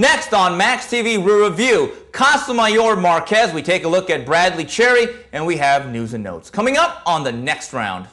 Next on Max TV, we review Casamayor Marquez. We take a look at Bradley Cherry, and we have news and notes. Coming up on the next round.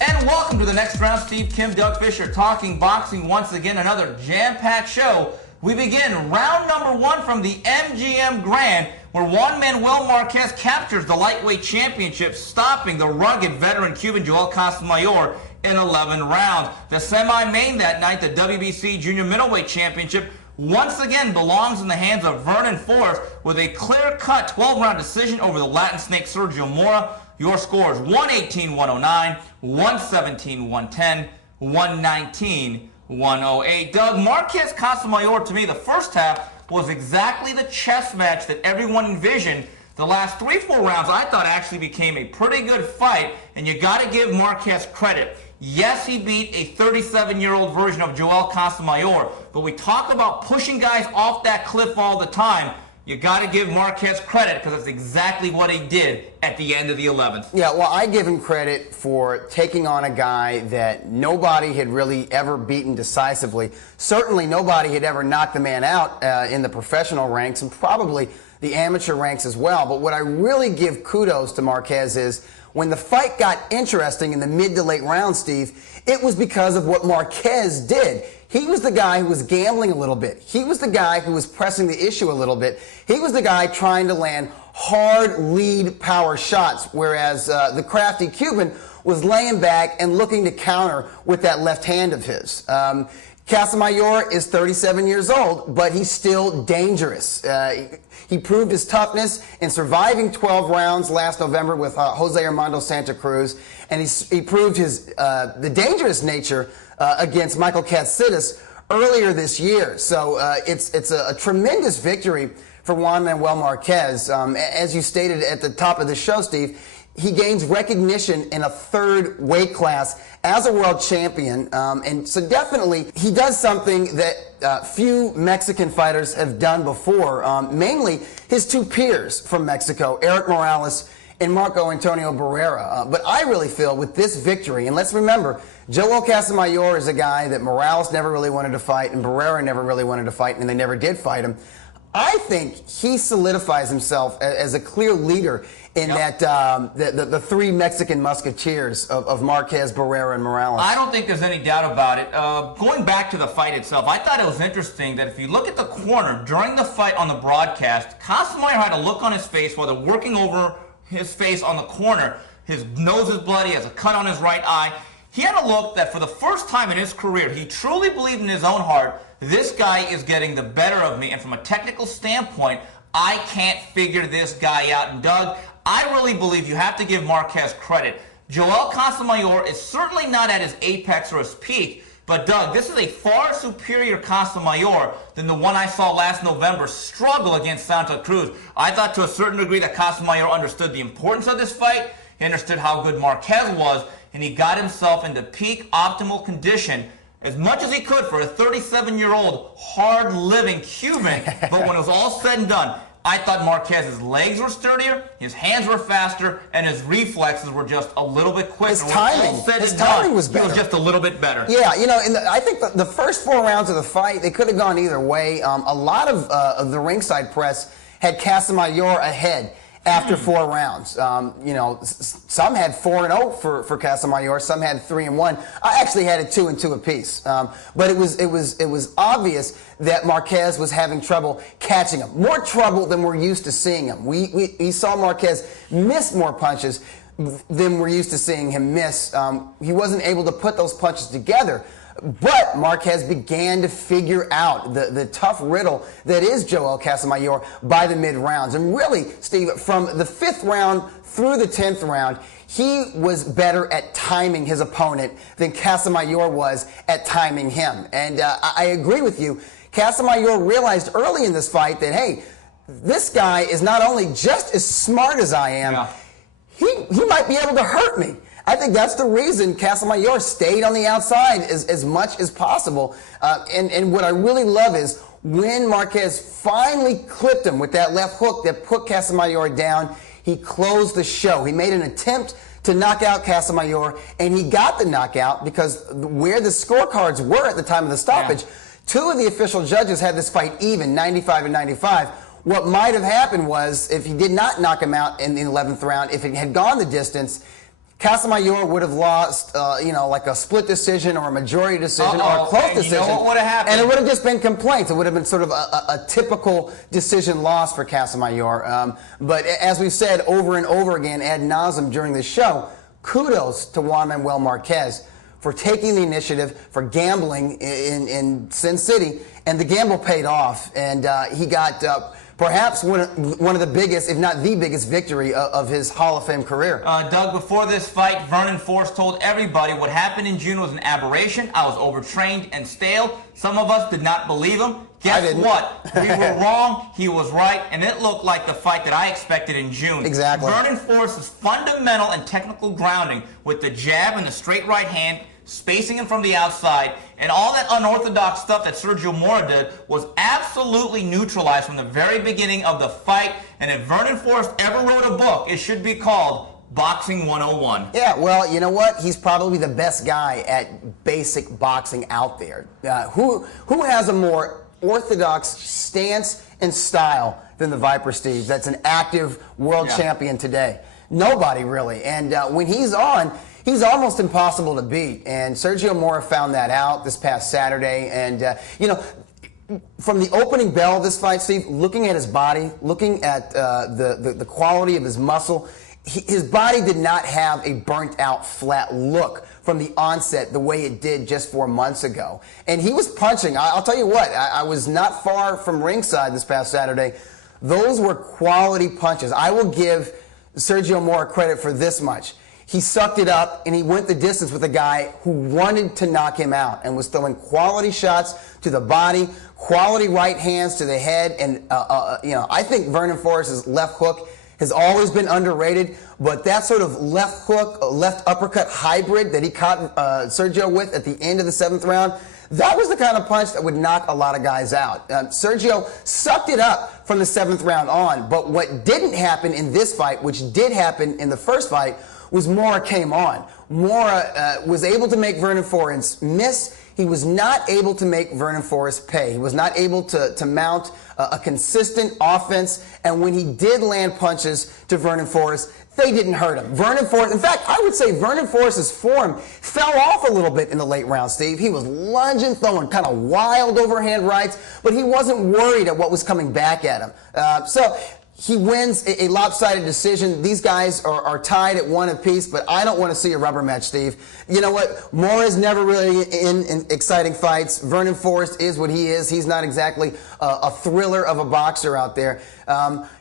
And welcome to the next round. Steve, Kim, Doug Fisher talking boxing once again. Another jam-packed show. We begin round number 1 from the MGM Grand, where Juan Manuel Marquez captures the lightweight championship, stopping the rugged veteran Cuban Joel Casamayor in 11 rounds. The semi-main that night, the WBC Junior Middleweight Championship, once again belongs in the hands of Vernon Forrest with a clear-cut 12-round decision over the Latin Snake Sergio Mora. Your scores: 118-109, 117-110, 119-108. Doug, Marquez Casamayor, to me, the first half was exactly the chess match that everyone envisioned. The last 3-4 rounds, I thought, actually became a pretty good fight, and you got to give Marquez credit. Yes, he beat a 37-year-old version of Joel Casamayor, but we talk about pushing guys off that cliff all the time. You got to give Marquez credit because that's exactly what he did at the end of the 11th. Yeah, well, I give him credit for taking on a guy that nobody had really ever beaten decisively. Certainly nobody had ever knocked the man out in the professional ranks, and probably the amateur ranks as well. But what I really give kudos to Marquez is when the fight got interesting in the mid to late rounds, Steve, it was because of what Marquez did. He was the guy who was gambling a little bit. He was the guy who was pressing the issue a little bit. He was the guy trying to land hard lead power shots, whereas the crafty Cuban was laying back and looking to counter with that left hand of his. Casamayor is 37 years old, but he's still dangerous. He proved his toughness in surviving 12 rounds last November with Jose Armando Santa Cruz, and he proved his the dangerous nature against Michael Katsidis earlier this year. So it's a tremendous victory for Juan Manuel Marquez. As you stated at the top of the show, Steve, he gains recognition in a third weight class as a world champion, and so definitely he does something that few Mexican fighters have done before, mainly his two peers from Mexico, Eric Morales and Marco Antonio Barrera. But I really feel with this victory, and let's remember, Joel Casamayor is a guy that Morales never really wanted to fight and Barrera never really wanted to fight, and they never did fight him. I think he solidifies himself as a clear leader in that the three Mexican musketeers of Marquez, Barrera, and Morales. I don't think there's any doubt about it. Going back to the fight itself, I thought it was interesting that if you look at the corner during the fight on the broadcast, Casamayor had a look on his face while they're working over his face on the corner. His nose is bloody, he has a cut on his right eye. He had a look that for the first time in his career, he truly believed in his own heart, this guy is getting the better of me, and from a technical standpoint, I can't figure this guy out. And Doug, I really believe you have to give Marquez credit. Joel Casamayor is certainly not at his apex or his peak, but Doug, this is a far superior Casamayor than the one I saw last November struggle against Santa Cruz. I thought to a certain degree that Casamayor understood the importance of this fight, he understood how good Marquez was, and he got himself into peak optimal condition as much as he could for a 37-year-old hard-living Cuban. But when it was all said and done, I thought Marquez's legs were sturdier, his hands were faster, and his reflexes were just a little bit quicker. His timing was better. He was just a little bit better. Yeah, you know, I think the first 4 rounds of the fight, they could have gone either way. A lot of the ringside press had Casamayor ahead after 4 rounds. You know, some had 4-0 for Casamayor, some had 3-1. I actually had it 2-2 apiece. But it was obvious that Marquez was having trouble catching him. More trouble than we're used to seeing him. We saw Marquez miss more punches than we're used to seeing him miss. He wasn't able to put those punches together. But Marquez began to figure out the tough riddle that is Joel Casamayor by the mid-rounds. And really, Steve, from the 5th round through the 10th round, he was better at timing his opponent than Casamayor was at timing him. And I agree with you. Casamayor realized early in this fight that, hey, this guy is not only just as smart as I am, he might be able to hurt me. I think that's the reason Casamayor stayed on the outside as much as possible. And what I really love is when Marquez finally clipped him with that left hook that put Casamayor down, he closed the show. He made an attempt to knock out Casamayor, and he got the knockout because where the scorecards were at the time of the stoppage, two of the official judges had this fight even, 95 and 95. What might have happened was, if he did not knock him out in the 11th round, if it had gone the distance, Casamayor would have lost, like a split decision or a majority decision or a close decision. You know what would have happened? And it would have just been complaints. It would have been sort of a typical decision loss for Casamayor. But as we've said over and over again ad nauseum during this show, kudos to Juan Manuel Marquez for taking the initiative, for gambling in Sin City, and the gamble paid off. And he got perhaps one of the biggest, if not the biggest, victory of his Hall of Fame career. Doug, before this fight, Vernon Forrest told everybody what happened in June was an aberration. I was overtrained and stale. Some of us did not believe him. Guess what? We were wrong. He was right, and it looked like the fight that I expected in June. Exactly. Vernon Forrest's fundamental and technical grounding with the jab and the straight right hand, spacing him from the outside, and all that unorthodox stuff that Sergio Mora did was absolutely neutralized from the very beginning of the fight. And if Vernon Forrest ever wrote a book, it should be called Boxing 101. Yeah, well, you know what? He's probably the best guy at basic boxing out there. Who has a more orthodox stance and style than the Viper Steve that's an active world champion today? Nobody, really. And when he's on, he's almost impossible to beat. And Sergio Mora found that out this past Saturday. And, from the opening bell of this fight, Steve, looking at his body, looking at the quality of his muscle, his body did not have a burnt-out, flat look from the onset the way it did just 4 months ago. And he was punching. I'll tell you what, I was not far from ringside this past Saturday. Those were quality punches. I will give Sergio Mora credit for this much. He sucked it up, and he went the distance with a guy who wanted to knock him out and was throwing quality shots to the body, quality right hands to the head. And, I think Vernon Forrest's left hook has always been underrated, but that sort of left hook, left uppercut hybrid that he caught Sergio with at the end of the 7th round, that was the kind of punch that would knock a lot of guys out. Sergio sucked it up from the 7th round on, but what didn't happen in this fight, which did happen in the first fight, was Mora came on. Mora was able to make Vernon Forrest miss. He was not able to make Vernon Forrest pay. He was not able to mount a consistent offense. And when he did land punches to Vernon Forrest, they didn't hurt him. Vernon Forrest, in fact, I would say Vernon Forrest's form fell off a little bit in the late round, Steve. He was lunging, throwing kind of wild overhand rights, but he wasn't worried at what was coming back at him. So he wins a lopsided decision. These guys are tied at 1 apiece, but I don't want to see a rubber match, Steve. You know what? Mora's never really in exciting fights. Vernon Forrest is what he is. He's not exactly a thriller of a boxer out there.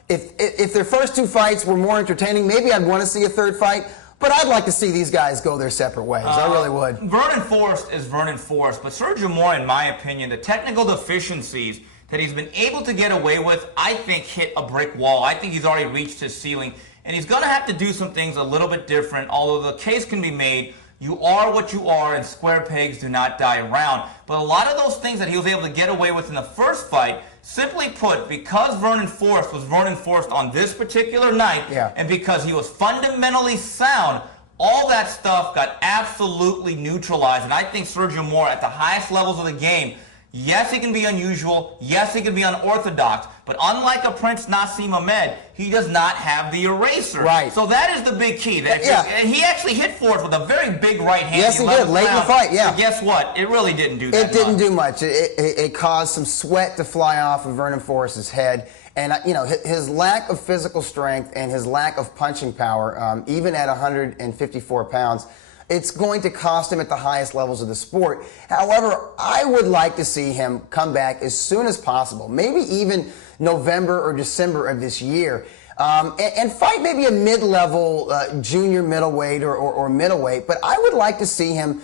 If their first 2 fights were more entertaining, maybe I'd want to see a 3rd fight. But I'd like to see these guys go their separate ways. I really would. Vernon Forrest is Vernon Forrest, but Sergio Mora, in my opinion, the technical deficiencies that he's been able to get away with, I think hit a brick wall. I think he's already reached his ceiling, and he's going to have to do some things a little bit different, although the case can be made. You are what you are, and square pegs do not die round. But a lot of those things that he was able to get away with in the first fight, simply put, because Vernon Forrest was Vernon Forrest on this particular night, and because he was fundamentally sound, all that stuff got absolutely neutralized. And I think Sergio Mora, at the highest levels of the game, yes, he can be unusual. Yes, he can be unorthodox. But unlike a Prince Nassim Ahmed, he does not have the eraser. Right. So that is the big key. That he actually hit Forrest with a very big right hand. Yes, he did. Late in the fight, But guess what? It really didn't do that much. It didn't do much. It caused some sweat to fly off of Vernon Forrest's head. And, his lack of physical strength and his lack of punching power, even at 154 pounds, it's going to cost him at the highest levels of the sport. However, I would like to see him come back as soon as possible, maybe even November or December of this year, and fight maybe a mid-level junior middleweight or middleweight. But I would like to see him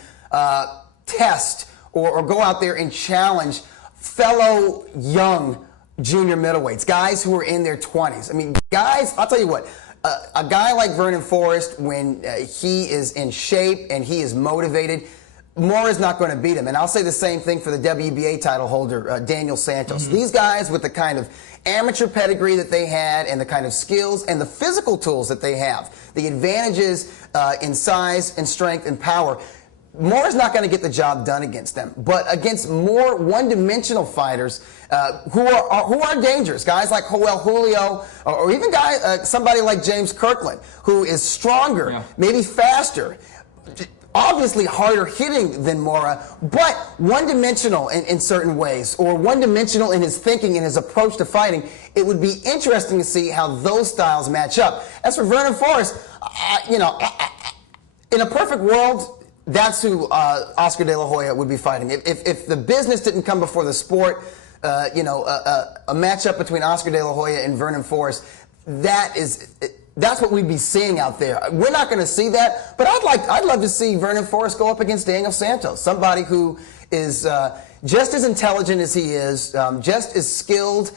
test or go out there and challenge fellow young junior middleweights, guys who are in their 20s. I mean, guys, I'll tell you what, a guy like Vernon Forrest, when he is in shape and he is motivated, Mora's not going to beat him. And I'll say the same thing for the WBA title holder, Daniel Santos. These guys with the kind of amateur pedigree that they had and the kind of skills and the physical tools that they have, the advantages in size and strength and power, Mora's not going to get the job done against them. But against more one-dimensional fighters who are dangerous, guys like Joel Julio or even somebody like James Kirkland, who is stronger, maybe faster, obviously harder hitting than Mora, but one-dimensional in certain ways, or one-dimensional in his thinking and his approach to fighting. It would be interesting to see how those styles match up. As for Vernon Forrest, in a perfect world, that's who Oscar De La Hoya would be fighting. If the business didn't come before the sport, a matchup between Oscar De La Hoya and Vernon Forrest, that's what we'd be seeing out there. We're not going to see that, but I'd love to see Vernon Forrest go up against Daniel Santos, somebody who is just as intelligent as he is, just as skilled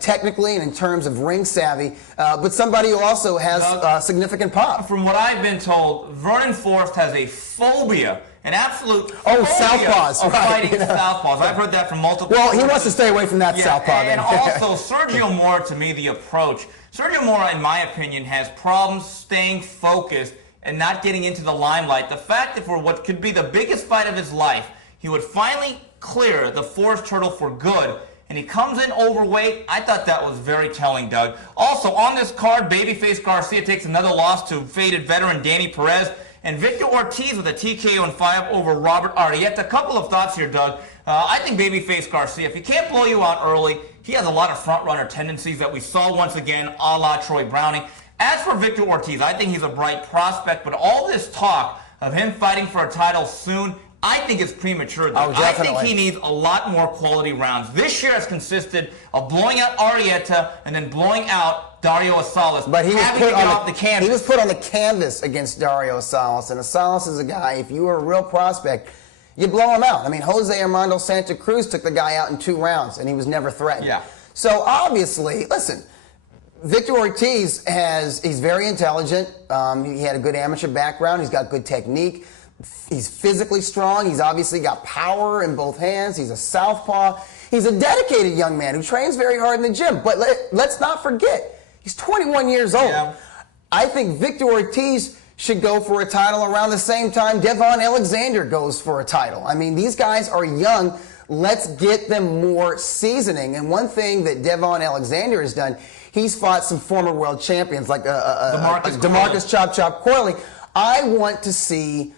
technically and in terms of ring savvy, but somebody who also has significant pop. From what I've been told, Vernon Forrest has a phobia, an absolute phobia southpaws, of fighting southpaws. I've heard that from multiple. Well, he wants to stay away from that southpaw. And also, Sergio Mora, to me, the approach. Sergio Mora, in my opinion, has problems staying focused and not getting into the limelight. The fact that for what could be the biggest fight of his life, he would finally clear the Forrest hurdle for good, and he comes in overweight. I thought that was very telling, Doug. Also, on this card, babyface Garcia takes another loss to faded veteran Danny Perez, and Victor Ortiz with a TKO in 5 over Robert Arrieta. A couple of thoughts here, Doug. I think babyface Garcia, if he can't blow you out early, he has a lot of front-runner tendencies that we saw once again a la Troy Browning. As for Victor Ortiz, I think he's a bright prospect, but all this talk of him fighting for a title soon, I think it's premature. Oh, I think he needs a lot more quality rounds. This year has consisted of blowing out Arrieta and then blowing out Dario Assalas. But he was put on the canvas. He was put on the canvas against Dario Assalas, and Assalas is a guy, if you were a real prospect, you blow him out. I mean, Jose Armando Santa Cruz took the guy out in 2 rounds, and he was never threatened. Yeah. So obviously, listen, Victor Ortiz he's very intelligent. He had a good amateur background. He's got good technique. He's physically strong. He's obviously got power in both hands. He's a southpaw. He's a dedicated young man who trains very hard in the gym. But let's not forget, he's 21 years old. Yeah. I think Victor Ortiz should go for a title around the same time Devon Alexander goes for a title. I mean, these guys are young. Let's get them more seasoning. And one thing that Devon Alexander has done, he's fought some former world champions like DeMarcus Chop Chop Corley. I want to see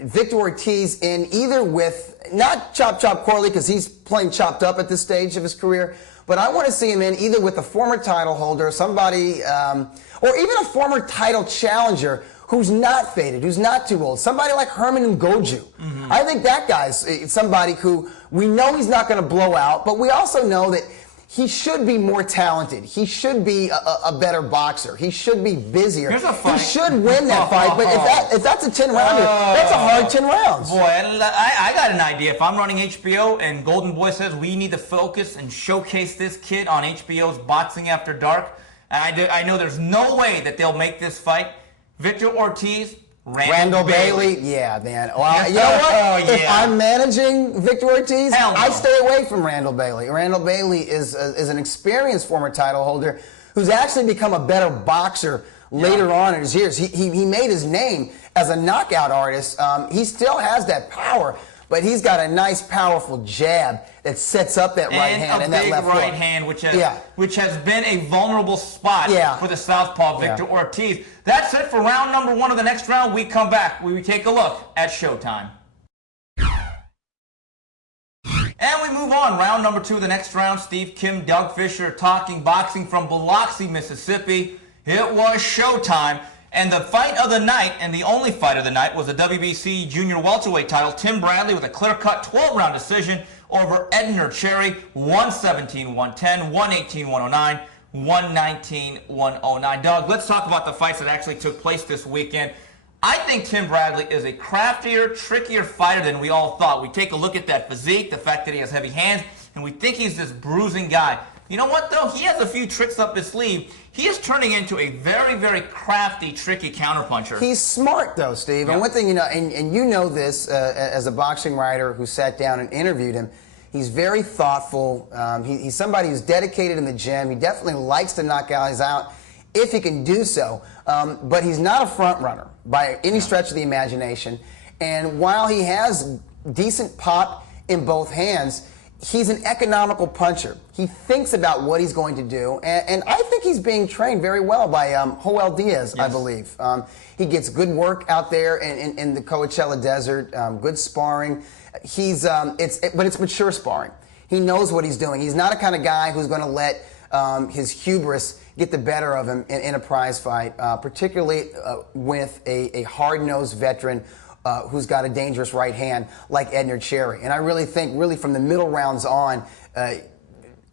Victor Ortiz in either with, not Chop Chop Corley because he's playing chopped up at this stage of his career, but I want to see him in either with a former title holder, somebody, or even a former title challenger who's not faded, who's not too old. Somebody like Herman Ngoju. I think that guy's somebody who we know he's not going to blow out, but we also know that he should be more talented. He should be a better boxer. He should be busier. Here's a fight. He should win that fight. But if that's a 10-rounder, that's a hard 10 rounds. Boy, I got an idea. If I'm running HBO and Golden Boy says we need to focus and showcase this kid on HBO's Boxing After Dark, and I know there's no way that they'll make this fight. Victor Ortiz, Randall Bailey. Yeah, man. Well, you know what? If I'm managing Victor Ortiz, I stay away from Randall Bailey. Randall Bailey is an experienced former title holder who's actually become a better boxer later on in his years. He made his name as a knockout artist. He still has that power, but he's got a nice, powerful jab that sets up that right hand and that left hook. Right hand, which has been a vulnerable spot for the southpaw Victor Ortiz. That's it for round number 1 of the next round. We come back. We take a look at Showtime. And we move on. Round number 2 of the next round. Steve Kim, Doug Fisher talking boxing from Biloxi, Mississippi. It was Showtime. And the fight of the night, and the only fight of the night, was the WBC Junior Welterweight title. Tim Bradley with a clear-cut 12-round decision over Edner Cherry, 117-110, 118-109, 119-109. Doug, let's talk about the fights that actually took place this weekend. I think Tim Bradley is a craftier, trickier fighter than we all thought. We take a look at that physique, the fact that he has heavy hands, and we think he's this bruising guy. You know what, though? He has a few tricks up his sleeve. He is turning into a very, very crafty, tricky counterpuncher. He's smart, though, Steve. And one thing, and you know this as a boxing writer who sat down and interviewed him, he's very thoughtful. He's somebody who's dedicated in the gym. He definitely likes to knock guys out if he can do so. But he's not a front runner by any stretch of the imagination. And while he has decent pop in both hands, he's an economical puncher. He thinks about what he's going to do, and I think he's being trained very well by Joel Diaz, I believe. He gets good work out there in the Coachella Desert, good sparring. But it's mature sparring. He knows what he's doing. He's not a kind of guy who's going to let his hubris get the better of him in a prize fight, particularly with a hard-nosed veteran who's got a dangerous right hand like Edner Cherry. And I really think, from the middle rounds on,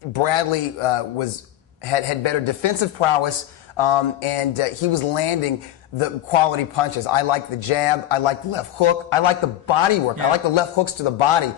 Bradley had better defensive prowess, and he was landing the quality punches. I like the jab. I like the left hook. I like the body work. I like the left hooks to the body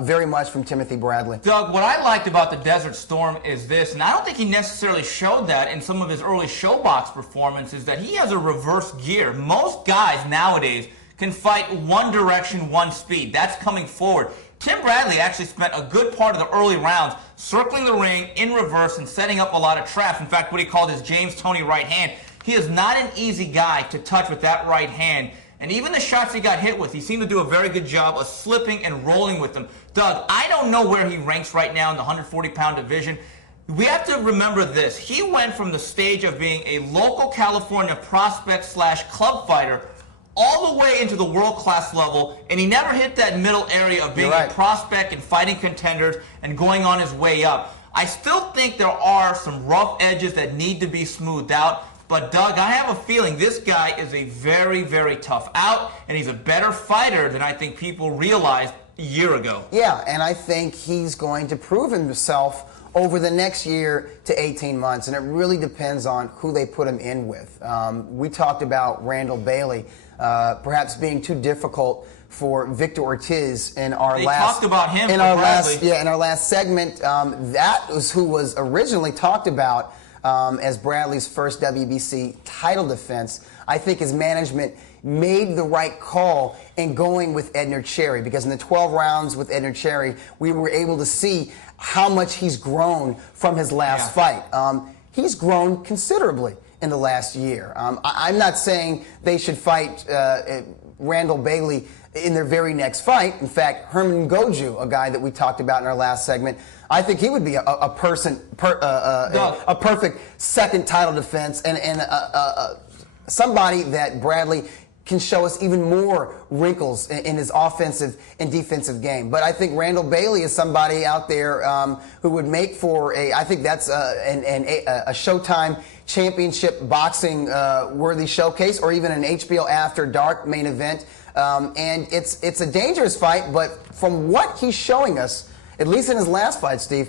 very much from Timothy Bradley. Doug, what I liked about the Desert Storm is this, and I don't think he necessarily showed that in some of his early showbox performances, that he has a reverse gear. Most guys nowadays can fight one direction, one speed. That's coming forward. Tim Bradley actually spent a good part of the early rounds circling the ring in reverse and setting up a lot of traps. In fact, what he called his James Toney right hand. He is not an easy guy to touch with that right hand. And even the shots he got hit with, he seemed to do a very good job of slipping and rolling with them. Doug, I don't know where he ranks right now in the 140-pound division. We have to remember this. He went from the stage of being a local California prospect / club fighter all the way into the world-class level, and he never hit that middle area of being a prospect and fighting contenders and going on his way up. I still think there are some rough edges that need to be smoothed out, but Doug, I have a feeling this guy is a very, very tough out, and he's a better fighter than I think people realized a year ago. Yeah, and I think he's going to prove himself over the next year to 18 months, and it really depends on who they put him in with. We talked about Randall Bailey perhaps being too difficult for Victor Ortiz in our last. Talked about him in our last segment. That was who was originally talked about as Bradley's first WBC title defense. I think his management made the right call in going with Edner Cherry, because in the 12 rounds with Edner Cherry, we were able to see how much he's grown from his last fight. He's grown considerably in the last year. I'm not saying they should fight Randall Bailey in their very next fight. In fact, Herman Goju, a guy that we talked about in our last segment, I think he would be a perfect second title defense and somebody that Bradley can show us even more wrinkles in his offensive and defensive game. But I think Randall Bailey is somebody out there who would make for I think that's a Showtime championship boxing worthy showcase, or even an HBO After Dark main event. And it's a dangerous fight, but from what he's showing us, at least in his last fight, Steve,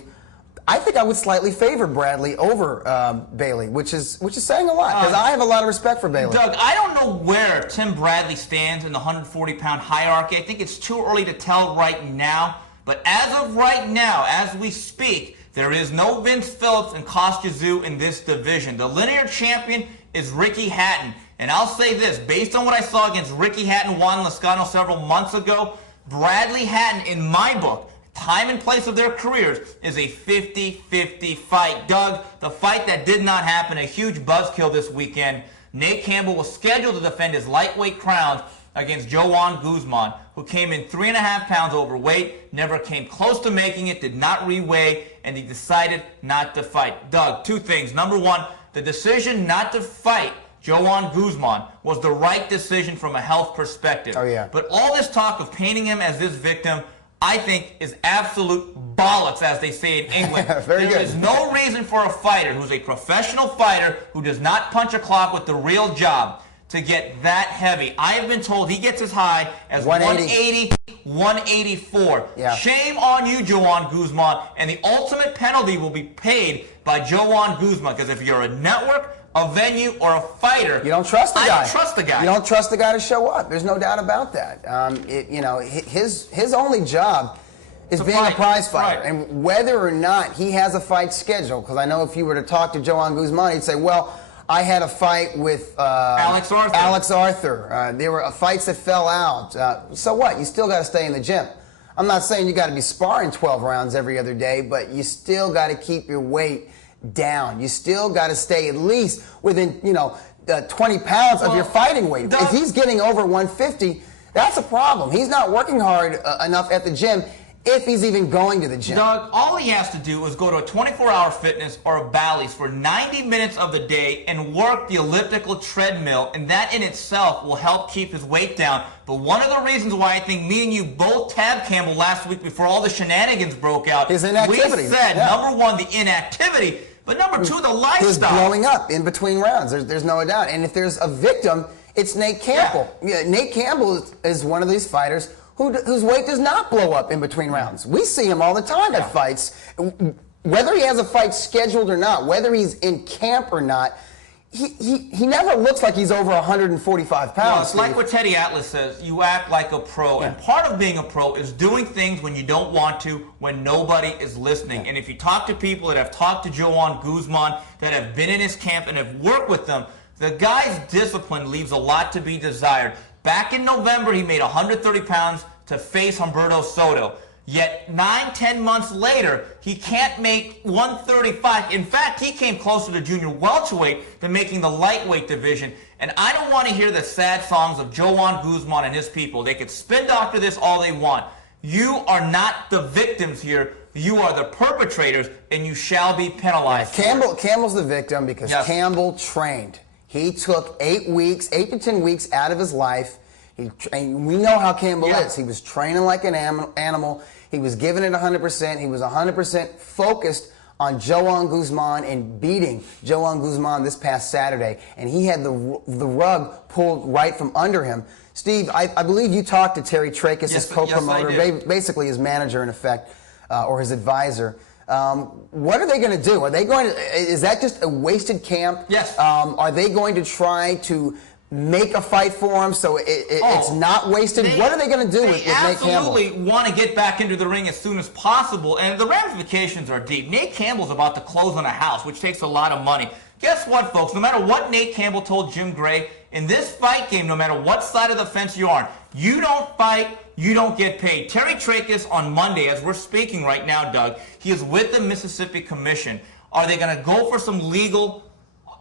I think I would slightly favor Bradley over Bailey, which is saying a lot, because I have a lot of respect for Bailey. Doug, I don't know where Tim Bradley stands in the 140-pound hierarchy. I think it's too early to tell right now. But as of right now, as we speak, there is no Vince Phillips and Kostya Tszyu in this division. The linear champion is Ricky Hatton. And I'll say this, based on what I saw against Ricky Hatton, Juan Lezcano several months ago, Bradley Hatton, in my book, time and place of their careers, is a 50-50 fight. Doug, the fight that did not happen, a huge buzzkill this weekend. Nate Campbell was scheduled to defend his lightweight crowns against Joan Guzman, who came in 3.5 pounds overweight, never came close to making it, did not reweigh, and he decided not to fight. Doug, two things. Number one, the decision not to fight Joan Guzman was the right decision from a health perspective. Oh, yeah. But all this talk of painting him as this victim, I think, is absolute bollocks, as they say in England. There is no reason for a fighter who's a professional fighter who does not punch a clock with the real job to get that heavy. I have been told he gets as high as 180, 184. Yeah. Shame on you, Joan Guzman, and the ultimate penalty will be paid by Joan Guzman, because if you're a network, a venue, or a fighter, you don't trust the guy. I don't trust the guy. You don't trust the guy to show up. There's no doubt about that. His only job is being a prize fighter. Right. And whether or not he has a fight scheduled, because I know if you were to talk to Joan Guzman, he'd say, well, I had a fight with Alex Arthur. There were fights that fell out. So what? You still got to stay in the gym. I'm not saying you got to be sparring 12 rounds every other day, but you still got to keep your weight down. You still got to stay at least within, 20 pounds of your fighting weight. If he's getting over 150, that's a problem. He's not working hard enough at the gym, if he's even going to the gym. Doug, all he has to do is go to a 24-hour fitness or a Bally's for 90 minutes of the day and work the elliptical treadmill, and that in itself will help keep his weight down. But one of the reasons why I think me and you both tabbed Campbell last week before all the shenanigans broke out, his inactivity. We said, number one, the inactivity, but number two, the lifestyle. He's blowing up in between rounds. There's no doubt. And if there's a victim, it's Nate Campbell. Yeah, Nate Campbell is one of these fighters whose weight does not blow up in between rounds. We see him all the time at fights. Whether he has a fight scheduled or not, whether he's in camp or not, he never looks like he's over 145 pounds. Well, it's like what Teddy Atlas says, you act like a pro. And part of being a pro is doing things when you don't want to, when nobody is listening. And if you talk to people that have talked to Joan Guzman, that have been in his camp and have worked with them, the guy's discipline leaves a lot to be desired. Back in November, he made 130 pounds to face Humberto Soto. Yet 9-10 months later, he can't make 135. In fact, he came closer to junior welterweight than making the lightweight division. And I don't want to hear the sad songs of Joan Guzman and his people. They could spin doctor this all they want. You are not the victims here. You are the perpetrators, and you shall be penalized. Campbell's the victim because Campbell trained. He took 8 to 10 weeks out of his life. And we know how Campbell is. He was training like an animal. He was giving it 100%. He was 100% focused on Joan Guzman and beating Joan Guzman this past Saturday. And he had the rug pulled right from under him. Steve, I believe you talked to Terry Tracus, his co-promoter, basically his manager in effect, or his advisor. What are they going to do? Are they going to? Is that just a wasted camp? Yes. Are they going to try to make a fight for him so it's not wasted? What are they going to do with Nate Campbell? They absolutely want to get back into the ring as soon as possible, and the ramifications are deep. Nate Campbell's about to close on a house, which takes a lot of money. Guess what, folks? No matter what Nate Campbell told Jim Gray, in this fight game, no matter what side of the fence you're on, you don't fight, you don't get paid. Terry Tracus on Monday, as we're speaking right now, Doug, he is with the Mississippi Commission. Are they going to go for some legal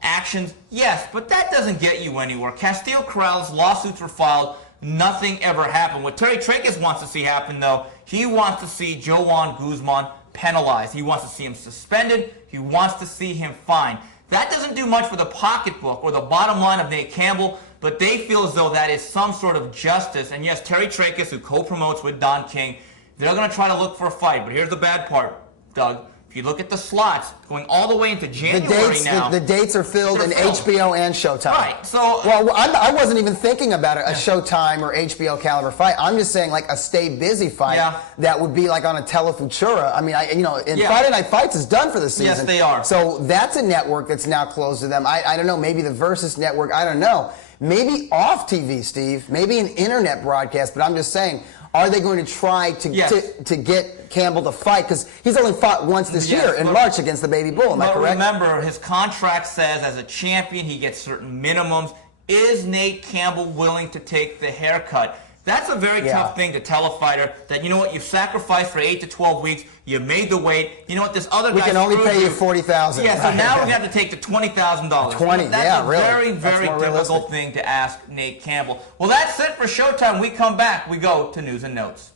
actions? Yes, but that doesn't get you anywhere. Castillo Corrales lawsuits were filed. Nothing ever happened. What Terry Tracus wants to see happen, though, he wants to see Joan Guzman penalized. He wants to see him suspended. He wants to see him fined. That doesn't do much for the pocketbook or the bottom line of Nate Campbell, but they feel as though that is some sort of justice. And yes, Terry Tracus, who co-promotes with Don King, they're going to try to look for a fight. But here's the bad part, Doug. If you look at the slots, going all the way into January now. The dates are filled in HBO and Showtime. Right. So, well, I wasn't even thinking about a Showtime or HBO caliber fight. I'm just saying like a stay busy fight that would be like on a Telefutura. I mean, Friday Night Fights is done for the season. Yes, they are. So that's a network that's now closed to them. I don't know, maybe the Versus Network. I don't know. Maybe off TV, Steve. Maybe an internet broadcast. But I'm just saying, are they going to try to get Campbell to fight? Because he's only fought once this year in March against the Baby Bull. Am I correct? Remember, his contract says as a champion he gets certain minimums. Is Nate Campbell willing to take the haircut? That's a very tough thing to tell a fighter that, you know what, you've sacrificed for 8 to 12 weeks, you made the weight, you know what, this other guy we can only pay you $40,000. Yeah, so now we have to take the $20,000. 20, that's really. Very, very difficult thing to ask Nate Campbell. Well, that's it for Showtime. We come back, we go to news and notes.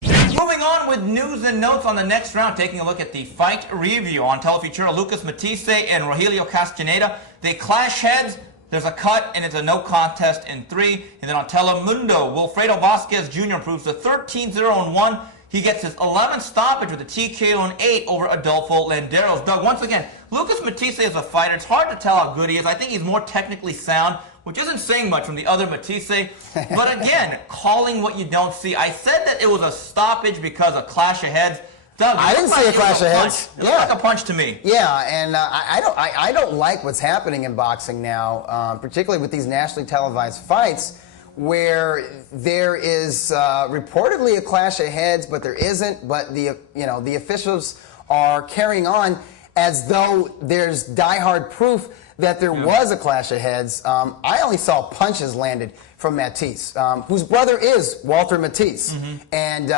Moving on with news and notes on the next round, taking a look at the fight review on Telefutura. Lucas Matthysse and Rogelio Castaneda, they clash heads. There's a cut, and it's a no contest in 3. And then on Telemundo, Wilfredo Vasquez Jr. improves to 13-0-1. He gets his 11th stoppage with a TKO in 8 over Adolfo Landeros. Doug, once again, Lucas Matthysse is a fighter. It's hard to tell how good he is. I think he's more technically sound, which isn't saying much from the other Matthysse. But again, calling what you don't see. I said that it was a stoppage because of clash of heads. Doug, I didn't see a clash of heads. It looked like a punch to me. Yeah, and I don't like what's happening in boxing now, particularly with these nationally televised fights, where there is reportedly a clash of heads, but there isn't. But the officials are carrying on as though there's diehard proof that there was a clash of heads. I only saw punches landed from Matthysse, whose brother is Walter Matthysse. And,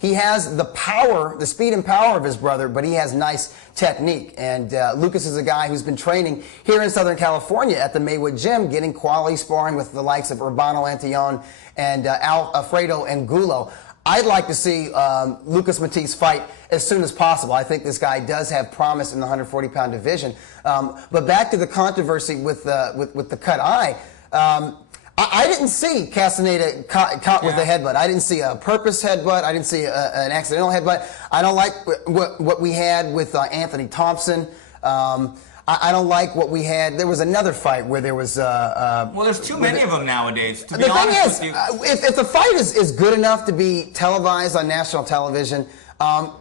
he has the power, the speed and power of his brother, but he has nice technique. And Lucas is a guy who's been training here in Southern California at the Maywood Gym, getting quality sparring with the likes of Urbano Antillon and Alfredo Angulo. I'd like to see Lucas Matthysse fight as soon as possible. I think this guy does have promise in the 140-pound division. But back to the controversy with the cut eye. I didn't see Castaneda caught with a headbutt. I didn't see a purpose headbutt. I didn't see an accidental headbutt. I don't like what we had with Anthony Thompson. I don't like what we had. There was another fight where there was... well, there's too many of them nowadays, to be honest. The thing is, if the fight is good enough to be televised on national television,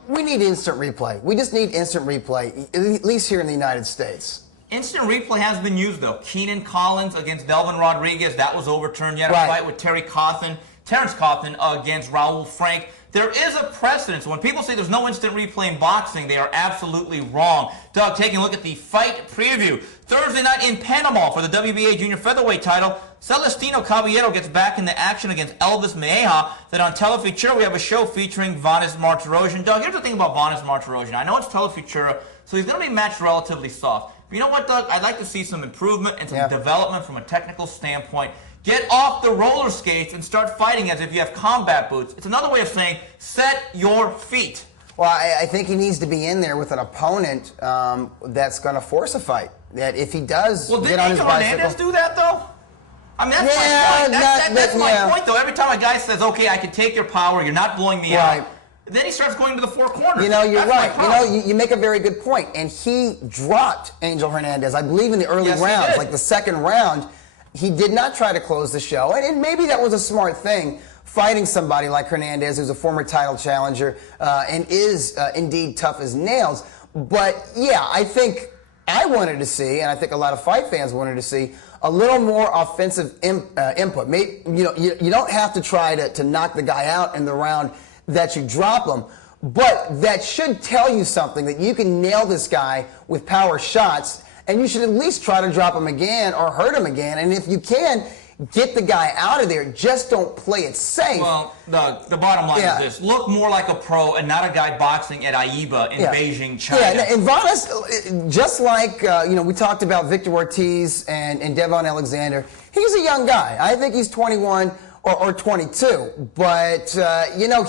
we need instant replay. We just need instant replay, at least here in the United States. Instant replay has been used, though. Keenan Collins against Delvin Rodriguez, that was overturned. You had a fight with Terrence Cawthon against Raul Frank. There is a precedent. So when people say there's no instant replay in boxing, they are absolutely wrong. Doug, taking a look at the fight preview. Thursday night in Panama for the WBA Junior Featherweight title, Celestino Caballero gets back into action against Elvis Meja. Then on Telefutura, we have a show featuring Vanes Martirosyan. Doug, here's the thing about Vanes Martirosyan. I know it's Telefutura, so he's going to be matched relatively soft. But you know what, Doug? I'd like to see some improvement and some development from a technical standpoint. Get off the roller skates and start fighting as if you have combat boots. It's another way of saying, set your feet. Well, I think he needs to be in there with an opponent that's going to force a fight. That if he does get on his bicycle... Well, didn't Hernandez do that, though? I mean, that's my point. That's my point, though. Every time a guy says, okay, I can take your power, you're not blowing me out, then he starts going to the four corners. You're right. You make a very good point. And he dropped Angel Hernandez, I believe, in the early rounds, like the second round. He did not try to close the show, and maybe that was a smart thing, fighting somebody like Hernandez, who's a former title challenger and is indeed tough as nails. But, yeah, I think I wanted to see, and I think a lot of fight fans wanted to see, a little more offensive input. Maybe, you don't have to try to knock the guy out in the round that you drop him, but that should tell you something, that you can nail this guy with power shots, and you should at least try to drop him again or hurt him again. And if you can, get the guy out of there. Just don't play it safe. Well, the bottom line is this. Look more like a pro and not a guy boxing at AIBA in Beijing, China. Yeah, and Vanes, just like, we talked about Victor Ortiz and Devon Alexander, he's a young guy. I think he's 21 or 22. But,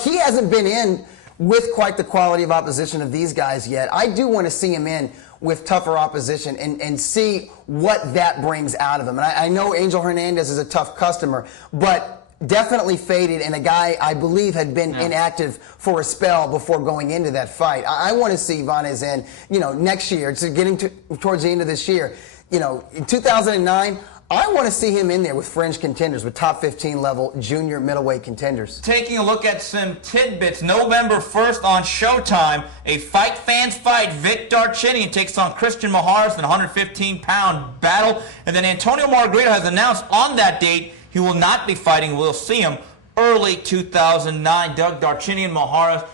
he hasn't been in with quite the quality of opposition of these guys yet. I do want to see him in with tougher opposition and see what that brings out of him. And I know Angel Hernandez is a tough customer, but definitely faded, and a guy I believe had been inactive for a spell before going into that fight. I want to see Vanes in, next year, getting towards the end of this year. In 2009, I want to see him in there with fringe contenders, with top 15 level junior middleweight contenders. Taking a look at some tidbits, November 1st on Showtime, a fight fans fight. Vic Darchinyan takes on Christian Mohares in a 115-pound battle. And then Antonio Margarito has announced on that date he will not be fighting. We'll see him early 2009. Doug, Darchinyan, Mohares,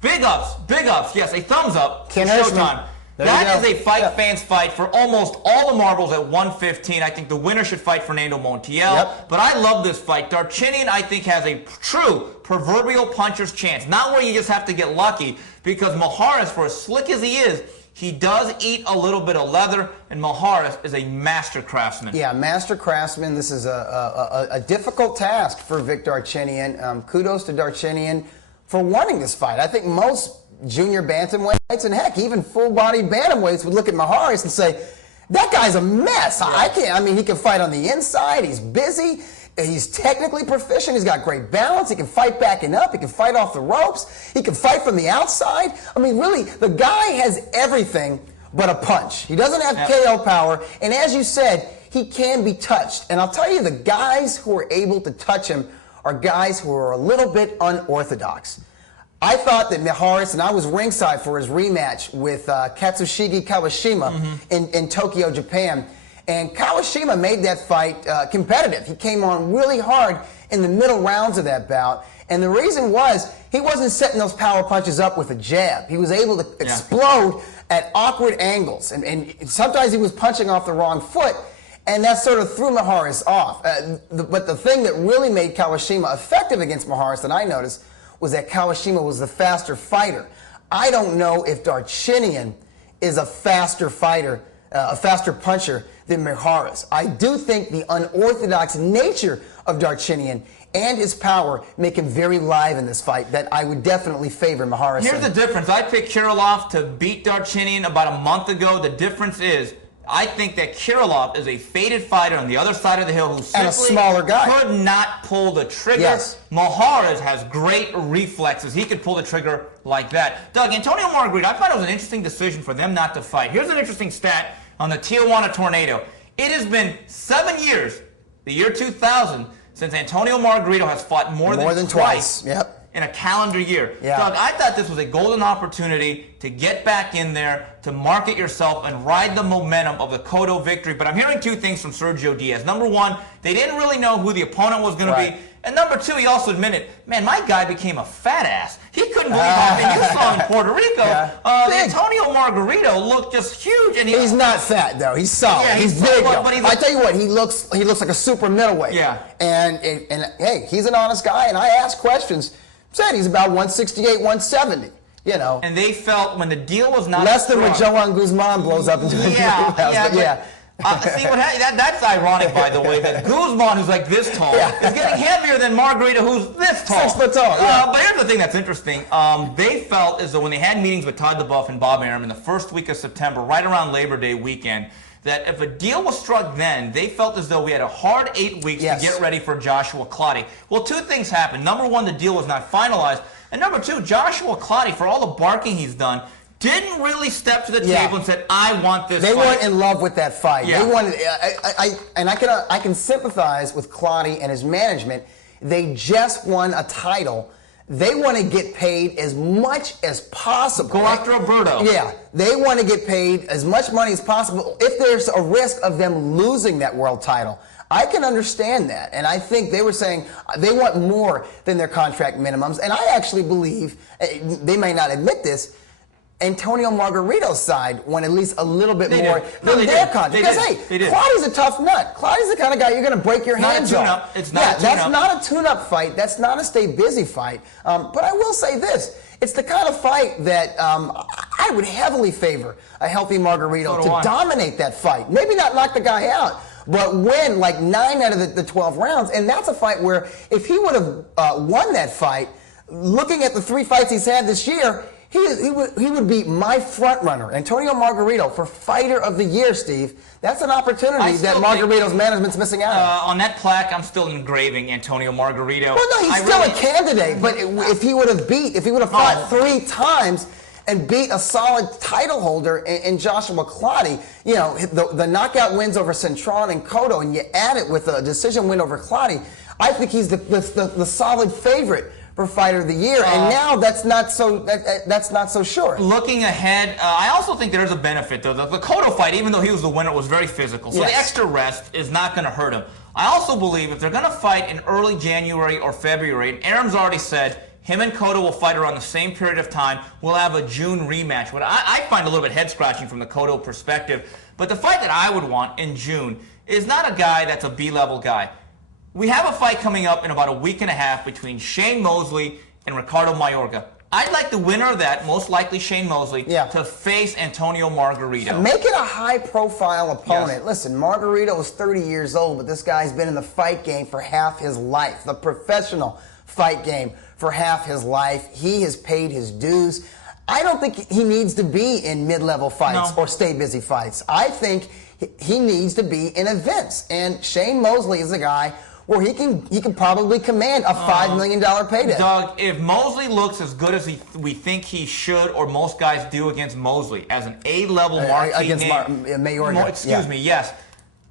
big ups, yes, a thumbs up to Showtime. That is a fight fans fight for almost all the marbles at 115. I think the winner should fight Fernando Montiel. But I love this fight. Darchinyan, I think, has a true proverbial puncher's chance. Not where you just have to get lucky, because Mohares, for as slick as he is, he does eat a little bit of leather, and Mohares is a master craftsman. Yeah, master craftsman. This is a difficult task for Vic Darchinyan. Kudos to Darchinyan for wanting this fight. I think most junior bantamweights, and heck, even full-body bantamweights would look at Mohares and say, that guy's a mess. He can fight on the inside. He's busy. He's technically proficient. He's got great balance. He can fight backing up. He can fight off the ropes. He can fight from the outside. Really, the guy has everything but a punch. He doesn't have KO power, and as you said, he can be touched. And I'll tell you, the guys who are able to touch him are guys who are a little bit unorthodox. I thought that Mohares, and I was ringside for his rematch with Katsushige Kawashima in Tokyo, Japan, And Kawashima made that fight competitive. He came on really hard in the middle rounds of that bout. And the reason was he wasn't setting those power punches up with a jab. He was able to explode at awkward angles. And sometimes he was punching off the wrong foot, and that sort of threw Matthysse off. But the thing that really made Kawashima effective against Matthysse that I noticed was that Kawashima was the faster fighter. I don't know if Darchinyan is a faster fighter, a faster puncher than Matthysse. I do think the unorthodox nature of Darchinyan and his power make him very live in this fight that I would definitely favor Matthysse. Here's the difference. I picked Kirilov to beat Darchinyan about a month ago. The difference is I think that Kirilov is a faded fighter on the other side of the hill who simply and a smaller guy. Could not pull the trigger. Yes. Matthysse has great reflexes. He could pull the trigger like that. Doug, Antonio Margarito, I thought it was an interesting decision for them not to fight. Here's an interesting stat on the Tijuana Tornado. It has been 7 years, the year 2000, since Antonio Margarito has fought more than twice. Yep. In a calendar year. Yeah. Doug, I thought this was a golden opportunity to get back in there, to market yourself, and ride the momentum of the Cotto victory. But I'm hearing two things from Sergio Diaz. Number one, they didn't really know who the opponent was going to be. And number two, he also admitted, man, my guy became a fat ass. He couldn't believe how big you saw in Puerto Rico. Antonio Margarito looked just huge. And he's not fat, though. He's solid. Yeah, he's big, but I tell you what, he looks like a super middleweight. Yeah. And hey, he's an honest guy, and I ask questions. Said he's about 168, 170. You know. And they felt when the deal was not less than when Joan Guzman blows up into the see what that's ironic, by the way, that Guzman, who's like this tall, is getting heavier than Margarito, who's this tall. 6 foot tall. But here's the thing that's interesting. They felt as though when they had meetings with Todd DeBuff and Bob Arum in the first week of September, right around Labor Day weekend, that if a deal was struck then, they felt as though we had a hard 8 weeks to get ready for Joshua Clottey. Well, two things happened. Number one, the deal was not finalized. And number two, Joshua Clottey, for all the barking he's done, didn't really step to the table and said, I want this fight. They weren't in love with that fight. Yeah. They wanted, I can sympathize with Clottey and his management. They just won a title. They want to get paid as much as possible. Go after Alberto. Yeah, they want to get paid as much money as possible if there's a risk of them losing that world title. I can understand that, and I think they were saying they want more than their contract minimums, and I actually believe, they may not admit this, Antonio Margarito's side won at least a little bit more than their contract. Because, hey, Clottey's a tough nut. Clottey's the kind of guy you're going to break your hands on. It's not a tune-up. That's not a tune-up fight. That's not a stay busy fight. But I will say this. It's the kind of fight that I would heavily favor a healthy Margarito to dominate that fight. Maybe not knock the guy out, but win like 9 out of the 12 rounds. And that's a fight where if he would have won that fight, looking at the 3 fights he's had this year, he would be my front runner, Antonio Margarito, for Fighter of the Year, Steve. That's an opportunity that Margarito's management's missing out on. On that plaque, I'm still engraving Antonio Margarito. Well, no, he's still a candidate, but if he would have fought 3 times and beat a solid title holder in Joshua Clottey, you know, the knockout wins over Cintron and Cotto, and you add it with a decision win over Clottey, I think he's the solid favorite for Fighter of the Year, and now that's not so sure. Looking ahead, I also think there's a benefit though. The Cotto fight, even though he was the winner, was very physical, so the extra rest is not going to hurt him. I also believe if they're going to fight in early January or February, and Arum's already said him and Cotto will fight around the same period of time, we'll have a June rematch. What I find a little bit head-scratching from the Cotto perspective, but the fight that I would want in June is not a guy that's a B-level guy. We have a fight coming up in about a week and a half between Shane Mosley and Ricardo Mayorga. I'd like the winner of that, most likely Shane Mosley, to face Antonio Margarito. Make it a high-profile opponent. Listen, Margarito is 30 years old, but this guy's been in the fight game for half his life, the professional fight game for half his life. He has paid his dues. I don't think he needs to be in mid-level fights or stay-busy fights. I think he needs to be in events, and Shane Mosley is a guy where he can probably command a $5 million payday. Doug, if Mosley looks as good as we think he should, or most guys do against Mosley, as an A-level marquee against Mayorga. Yes.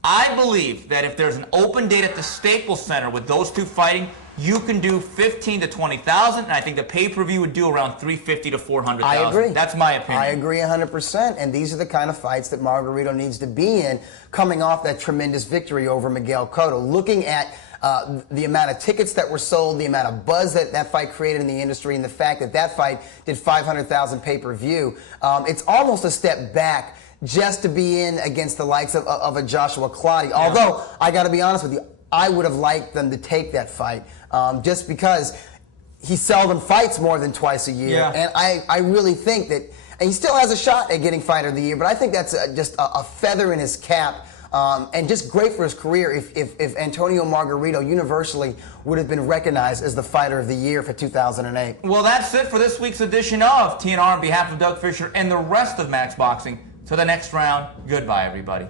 I believe that if there's an open date at the Staples Center with those two fighting, you can do 15 to 20,000, and I think the pay-per-view would do around 350 to 400,000. I agree. That's my opinion. I agree 100%. And these are the kind of fights that Margarito needs to be in, coming off that tremendous victory over Miguel Cotto. Looking at the amount of tickets that were sold, the amount of buzz that that fight created in the industry, and the fact that that fight did 500,000 pay-per-view, it's almost a step back just to be in against the likes of a Joshua Clottey. Yeah. Although, I got to be honest with you, I would have liked them to take that fight just because he seldom fights more than twice a year. Yeah. And I really think that, and he still has a shot at getting Fighter of the Year, but I think that's just a feather in his cap. And just great for his career if Antonio Margarito universally would have been recognized as the Fighter of the Year for 2008. Well, that's it for this week's edition of TNR on behalf of Doug Fisher and the rest of Max Boxing. To the next round, goodbye, everybody.